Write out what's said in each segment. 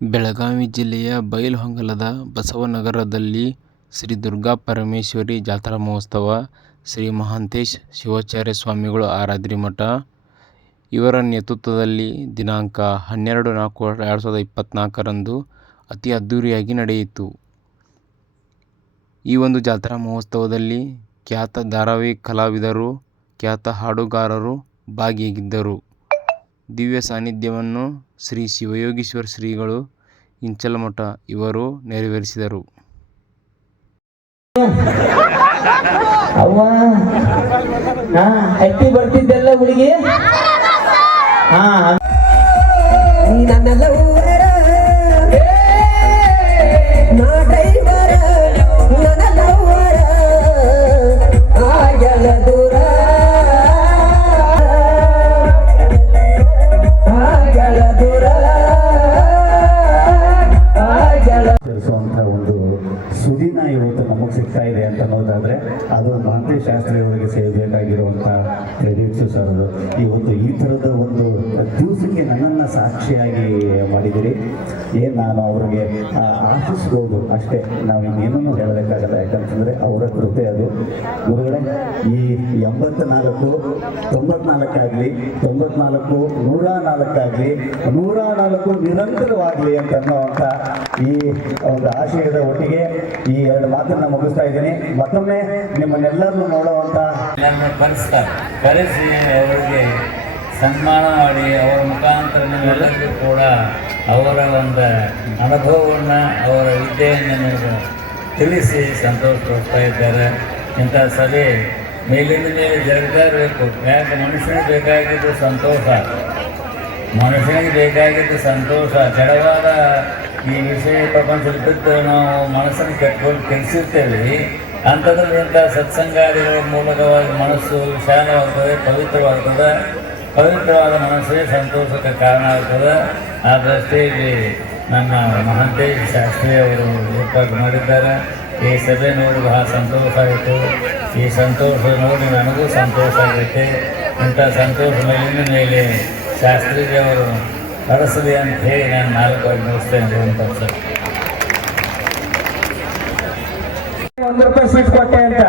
ಬೆಳಗಾವಿ ಜಿಲ್ಲೆಯ ಬೈಲಹೊಂಗಲದ ಬಸವನಗರದಲ್ಲಿ ಶ್ರೀ ದುರ್ಗಾ ಪರಮೇಶ್ವರಿ ಜಾತ್ರಾ ಮಹೋತ್ಸವ, ಶ್ರೀ ಮಹಾಂತೇಶ್ ಶಿವಾಚಾರ್ಯ ಸ್ವಾಮಿಗಳು ಆರಾಧ್ರಿ ಮಠ. ಇವರ ನೇತೃತ್ವದಲ್ಲಿ ದಿನಾಂಕ ಹನ್ನೆರಡು ನಾಲ್ಕು ಎರಡು ಸಾವಿರದ ಇಪ್ಪತ್ತ್ನಾಲ್ಕರಂದು ಅತಿ ಅದ್ಧೂರಿಯಾಗಿ ನಡೆಯಿತು. ಈ ಒಂದು ಜಾತ್ರಾ ಮಹೋತ್ಸವದಲ್ಲಿ ಖ್ಯಾತ ಧಾರಾವಾಹಿ ಕಲಾವಿದರು, ಖ್ಯಾತ ಹಾಡುಗಾರರು ಭಾಗಿಯಾಗಿದ್ದರು. ದಿವ್ಯ ಸಾನ್ನಿಧ್ಯವನ್ನು ಶ್ರೀ ಶಿವಯೋಗೀಶ್ವರ ಶ್ರೀಗಳು ಇಂಚಲಮಠ ಇವರು ನೆರವೇರಿಸಿದರು. ಬರ್ತಿದ್ದೆಲ್ಲ ಹುಡುಗಿ? ದೂರ? 65 ಇದೆ ಅಂತ ಅದು ಮಹಾಂತೇಶ ಶಾಸ್ತ್ರಿ ಅವರಿಗೆ ಸೇರಬೇಕಾಗಿರುವಂಥ ಕ್ರೆಡಿಟ್ಸು ಸರ್ ಅದು. ಇವತ್ತು ಈ ಥರದ ಒಂದು ದಿವಸಕ್ಕೆ ನನ್ನನ್ನು ಸಾಕ್ಷಿಯಾಗಿ ಮಾಡಿದಿರಿ ಏನು ನಾನು ಅವರಿಗೆ ಆಶಿಸ್ಬೋದು ಅಷ್ಟೇ. ನಾವು ಇನ್ನೇನೂ ಹೇಳಬೇಕಾಗಲ್ಲ. ಯಾಕಂತಂದರೆ ಅವರ ಕೃಪೆ ಅದು. ಗುರುಗಳೇ, ಈ ಎಂಬತ್ತ ನಾಲ್ಕು ತೊಂಬತ್ನಾಲ್ಕಾಗಲಿ, ತೊಂಬತ್ನಾಲ್ಕು ನೂರ ನಾಲ್ಕಾಗಲಿ ನೂರ ನಾಲ್ಕು ನಿರಂತರವಾಗಲಿ ಅಂತ ಅನ್ನೋವಂಥ ಈ ಒಂದು ಆಶಯದ ಒಟ್ಟಿಗೆ ಈ ಎರಡು ಮಾತನ್ನ ಮುಗಿಸ್ತಾ ಇದ್ದೀನಿ. ಮತ್ತೊಮ್ಮೆ ನಿಮ್ಮನ್ನೆಲ್ಲರನ್ನು ನೋಡುವಂತ ಕರೆಸ್ತಾರೆ. ಕರೆಸಿ ಅವರಿಗೆ ಸನ್ಮಾನ ಮಾಡಿ, ಅವರ ಮುಖಾಂತರ ನಿಮ್ಮೆಲ್ಲರಿಗೂ ಕೂಡ ಅವರ ಒಂದು ಅನುಭವವನ್ನು, ಅವರ ವಿದ್ಯೆಯನ್ನು ನಿಮಗೆ ತಿಳಿಸಿ ಸಂತೋಷಪಡ್ತಾ ಇದ್ದಾರೆ. ಇಂಥ ಸಭೆ ಮೇಲಿಂದ ಮೇಲೆ ಜರುಗ್ತಾ ಇರಬೇಕು. ಯಾಕೆ? ಮನುಷ್ಯನಿಗೆ ಬೇಕಾಗಿದ್ದು ಸಂತೋಷ. ಮನುಷ್ಯನಿಗೆ ಬೇಕಾಗಿದ್ದು ಸಂತೋಷ. ಜಡವಾದ ಈ ವಿಷಯ ಪ್ರಪಂಚದಲ್ಲಿ ಬಿದ್ದು ನಾವು ಮನಸ್ಸನ್ನು ಕೆಟ್ಕೊಂಡು ಕೆಡಿಸಿರ್ತೇವೆ. ಅಂಥದ್ರಲ್ಲಿ ಇಂಥ ಸತ್ಸಂಗಾದಿಗಳ ಮೂಲಕವಾಗಿ ಮನಸ್ಸು ವಿಶಾಲವಾಗ್ತದೆ ಪವಿತ್ರವಾಗ್ತದೆ. ಪವಿತ್ರವಾದ ಮನಸ್ಸೇ ಸಂತೋಷಕ್ಕೆ ಕಾರಣ ಆಗ್ತದೆ. ಆ ದೃಷ್ಟಿಯಲ್ಲಿ ನಮ್ಮ ಮಹಾಂತೇಶ್ ಶಾಸ್ತ್ರಿ ಅವರು ಏರ್ಪಾಡು ಮಾಡಿದ್ದಾರೆ. ಈ ಸಭೆ ನೋಡಿ ಬಹಳ ಸಂತೋಷ ಆಯಿತು. ಈ ಸಂತೋಷ ನೋಡಿ ನನಗೂ ಸಂತೋಷ ಆಗೈತೆ ಇಂಥ ಸಂತೋಷ ಮೇಲಿನ ಮೇಲೆ ಶಾಸ್ತ್ರಿಜಿಯವರು ನಡೆಸಲಿ ಅಂತ ಹೇಳಿ ನಾನು ನಾಲ್ಕು ಮುಗಿಸ್ತೇನೆ ಅಂತ ಸರ್ ಒಂದು ರೂಪಾಯಿ ಸ್ವೀಟ್ ಕೊಟ್ಟೆ ಅಂತ.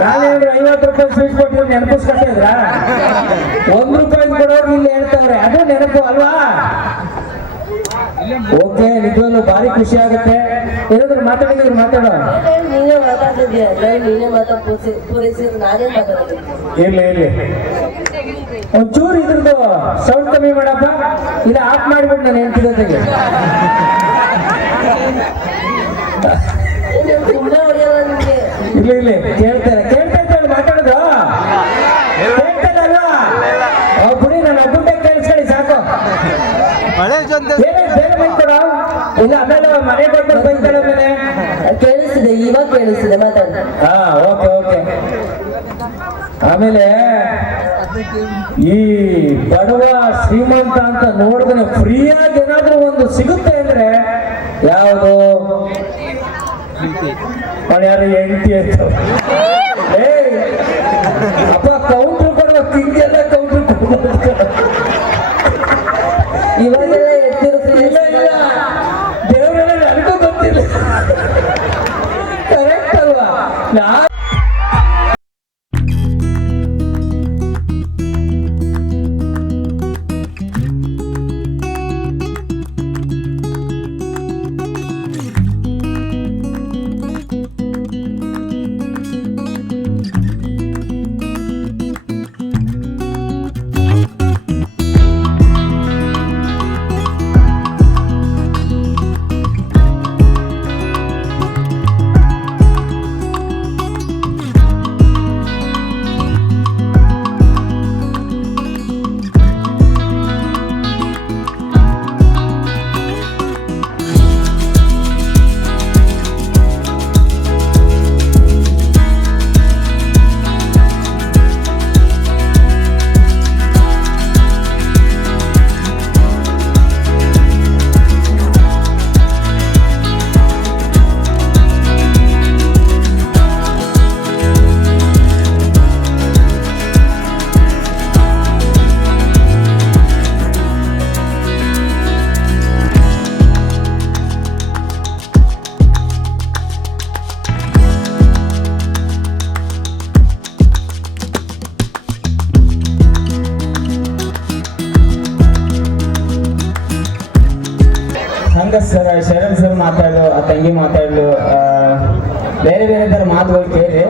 ನಾನೇನು ಐವತ್ತು ರೂಪಾಯಿ ಸ್ವೀಟ್ ಕೊಟ್ಟು ನೆನಪಿಸ್ಕೊಟ್ಟಿದ್ರ ಒಂದು ರೂಪಾಯಿ ಕೊಡೋರು ಇಲ್ಲಿ ಹೇಳ್ತಾವ್ರೆ ಅದು ನೆನಪು ಅಲ್ವಾ? ಓಕೆ ನಿಜವಾಗ್ಲೂ ಭಾರಿ ಖುಷಿ ಆಗುತ್ತೆ. ಏನಾದ್ರು ಮಾತಾಡಿದ್ರೆ ಮಾತಾಡೋ? ನೀನೇ ಮಾತಾಡಿದ್ಯಾ? ನೀನೇ ಮಾತಾ ಪೂರೈಸಿ ನಾನೇ ಮಾತಾಡೋದು ಇರ್ಲಿ ಇರ್ಲಿ. ಒಂಚೂರು ಕಮ್ಮಿ ಮಾಡಪ್ಪ ಇಲ್ಲ ಆಫ್ ಮಾಡಿಬಿಟ್ಟು ನಾನು ಹೆಂಡತಿ ಜೊತೆಗೆ. ಇರ್ಲಿ ಇರ್ಲಿ ಕೇಳ್ತಾರೆ ಕೇಳ್ತಾ ಇದ್ದಾಳೆ ಮಾತಾಡೋದು? ಕೇಳ್ತಾರಲ್ವಾ ಅವ್ ಬಿಡಿ ನಾನು ಅಬ್ಬುಂಡೆ ಕೇಳಿಸ್ಕೊಳ್ಳಿ ಸಾಕು. ಬೇರೆ ಬೇರೆ ಕೊಡು? ಇಲ್ಲ ಆಮೇಲೆ ಮನೆ ಬಂದು ಬೈಕ್ ಮೇಲೆ ಕೇಳಿಸ್ತಿದೆ ಇವಾಗ ಕೇಳಿಸ್ತಿದೆ ಮಾತಾಡ. ಹಾ ಓಕೆ ಓಕೆ. ಆಮೇಲೆ ಈ ಬಡವ ಶ್ರೀಮಂತ ಅಂತ ನೋಡಿದ್ರೆ ಫ್ರೀಯಾಗಿ ಏನಾದ್ರೂ ಒಂದು ಸಿಗುತ್ತೆ ಅಂದ್ರೆ ಯಾವುದು? ಯಾರು ಹೆಂಡತಿ ಅಂತ. ಅಪ್ಪ ಕೌಂಟ್ರ್ ಕೊಡುವ ತಿಂಡಿ ಕೌಂಟ್ರ್ ಕೊಡುವ ಇವಾಗೆಲ್ಲ ತಂಗಿ ಮಾತಾಡ್ಲು ಬೇರೆ ಬೇರೆ ಥರ ಮಾತುಗಳು ಕೇಳಿ.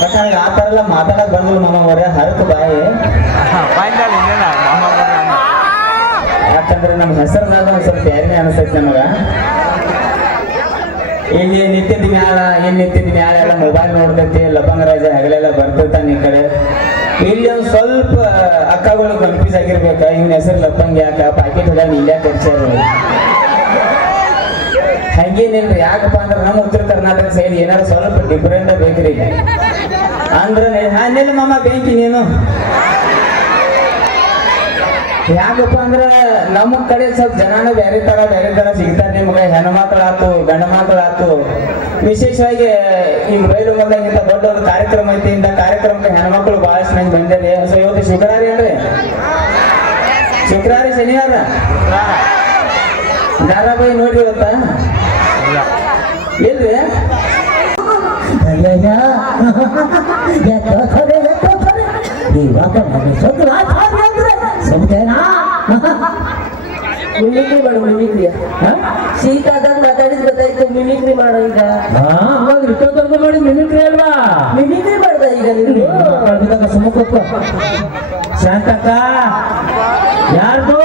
ಬಟ್ ನನಗೆ ಆ ಥರ ಎಲ್ಲ ಮಾತಾಡಕ್ ಬಂದಿಲ್ಲ ಮಾಮ ಅವರೇ ಹರಕ ಬಾಯಿ. ಯಾಕಂದ್ರೆ ನಮ್ಮ ಹೆಸರಿನಾಗ ಒಂದು ಸ್ವಲ್ಪ ಬೇರೆನೇ ಅನಿಸ್ತೈತಿ ನಮಗೆ. ಏನ್ ನಿತ್ಯದ ಮ್ಯಾಲ ಏನ್ ನಿತ್ಯದ ಮ್ಯಾಲ ಎಲ್ಲ ಮೊಬೈಲ್ ನೋಡ್ತೈತಿ ಲವಂಗ ರಾಜ ಹಗಲೆಲ್ಲ ಬರ್ತಿರ್ತಾನೆ ಈ ಕಡೆ. ಇಲ್ಲಿ ಒಂದು ಸ್ವಲ್ಪ ಅಕ್ಕಗಳು ಕನ್ಫ್ಯೂಸ್ ಆಗಿರ್ಬೇಕಾ ಇವನ ಹೆಸರು ಲಪ್ಪಂಗಿ ಯಾಕ? ಪ್ಯಾಕೆಟ್ ಹೊಡ ಇಲ್ಲೇ ಕೊಡ್ಸ್ಯಾರ ಹಂಗೇನಿಲ್ರಿ? ಯಾಕಪ್ಪ ಅಂದ್ರೆ ನಮ್ಮ ಉತ್ತರ ಕರ್ನಾಟಕ ಸೈಡ್ ಏನಾದ್ರು ಸ್ವಲ್ಪ ಡಿಫ್ರೆಂಟ್ ಬೇಕ್ರಿ. ಅಂದ್ರೆ ಹಾನಿಲ್ಲ ಮಾಮ, ಬೆಂಕಿ ನೀನು. ಯಾಕಪ್ಪ ಅಂದ್ರೆ ನಮ್ಮ ಕಡೆ ಸ್ವಲ್ಪ ಜನನ ಬೇರೆ ತರ ಬೇರೆ ತರ ಸಿಗ್ತಾರೆ ನಿಮ್ಗೆ. ಹೆಣ್ಮಕ್ಳಾತು ಗಂಡ ಮಕ್ಕಳಾತು. ವಿಶೇಷವಾಗಿ ಈ ಬಯಲು ಬಂದಾಗಿಂತ ದೊಡ್ಡ ಒಂದು ಕಾರ್ಯಕ್ರಮ ಐತಿ. ಇಂಥ ಕಾರ್ಯಕ್ರಮಕ್ಕೆ ಹೆಣ್ಮಕ್ಳು ಬಹಳಷ್ಟು ನಂಗೆ ಬಂದಿದೆ. ಸೊ, ಇವತ್ತು ಶುಕ್ರವಾರ ಏನ್ರಿ? ಶುಕ್ರವಾರ ಶನಿವಾರ? ಧಾರಾವಾಹಿ ನೋಡಿ ಇವತ್ತ ಇಲ್ರಿ ಮಿಮಿಕ್ರಿ ಮಾಡು ಮಿಮಿಕ್ರಿ. ಶೀತ ಆದಾಗ ಮಾತಾಡಿದ್ ಗೊತ್ತಾಯ್ತು ಮಿಮಿಕ್ರಿ ಮಾಡೋ ಈಗ. ಅವಾಗ ಮಾಡಿ ಮಿಮಿಕ್ರಿ ಅಲ್ವಾ? ಮಿಮಿಕ್ರಿ ಮಾಡ್ದ ಈಗ ಕೂತ್ಕೋ. ಶಾಂತಕ್ಕ ಯಾರ್ದು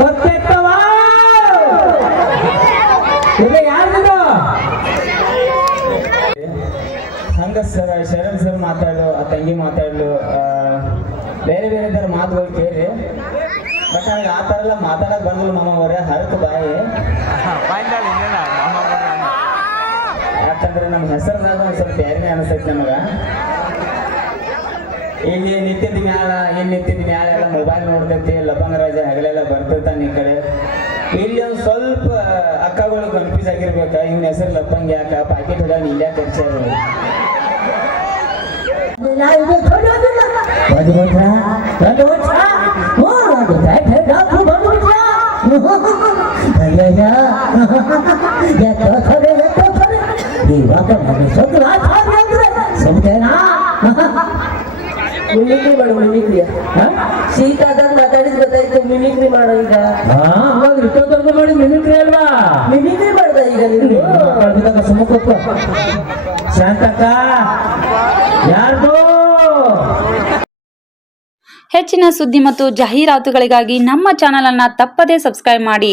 ಗೊತ್ತಾಯ್ತವ ಇದು ಯಾರ್ದು ಹಂಗ ಸರ್ ಶರಣ್ ಸರ್ ಮಾತಾಡು ಆ ತಂಗಿ ಮಾತಾಡ್ಲು ಬೇರೆ ಬೇರೆ ಥರ ಮಾತುಗಳು ಕೇಳಿ. ಬಟ್ ನನಗೆ ಆ ಥರ ಎಲ್ಲ ಮಾತಾಡಕ್ ಬಂದಿಲ್ಲ ಮಾಮ ಅವರೇ, ಹರಕು ಬಾಯಿ. ಯಾಕಂದ್ರೆ ನಮ್ಮ ಹೆಸರಿನಾಗ ಒಂದು ಸ್ವಲ್ಪ ಬೇರೆನೇ ಅನಿಸೈತೆ ನಮಗ. ಇಲ್ಲಿ ನಿತ್ಯದ ಮ್ಯಾಲ ಏನ್ ನಿತ್ಯದ ಮ್ಯಾಲ ಮೊಬೈಲ್ ನೋಡ್ತೈತಿ ಲವಂಗ ರಾಜ ಹಗಲೆಲ್ಲ ಬರ್ತಿರ್ತಾನೆ ಈ ಕಡೆ. ಇಲ್ಲಿ ಒಂದು ಸ್ವಲ್ಪ ಅಕ್ಕಗಳು ಕನ್ಫ್ಯೂಸ್ ಆಗಿರ್ಬೇಕ, ಇವನ ಹೆಸರು ಲಪ್ಪಂಗಿ ಯಾಕ, ಪಾಕೆಟ್ ಹೊಡ ಇಲ್ಲೇ ಕೊಡ್ಸ್ಯಾರ ಮಿಮಿಕ್ರಿ ಮಾಡು ಮಿಮಿಕ್ರಿ ಶೀತ ಆದಾಗ ಮಾತಾಡಿದ್ ಗೊತ್ತಾಯ್ತು ಮಿಮಿಕ್ರಿ ಮಾಡೋ ಈಗ ಅವಾಗ ಇಷ್ಟೊತ್ತವರೆಗೂ ನೋಡಿ ಮಿಮಿಕ್ರಿ ಅಲ್ವಾ ಮಿಮಿಕ್ರಿ ಮಾಡ್ದ ಈಗ ನೀನು ಕಳ್ಬಿದ್ದಾಗ ಸುಮ್ಮ ಕೂತ್ಕೋ ಶಾಂತಕ್ಕ ಯಾರ್ದು ಹೆಚ್ಚಿನ ಸುದ್ದಿ ಮತ್ತು ಜಾಹೀರಾತುಗಳಿಗಾಗಿ ನಮ್ಮ ಚಾನೆಲ್ ಅನ್ನ ತಪ್ಪದೇ ಸಬ್ಸ್ಕ್ರೈಬ್ ಮಾಡಿ.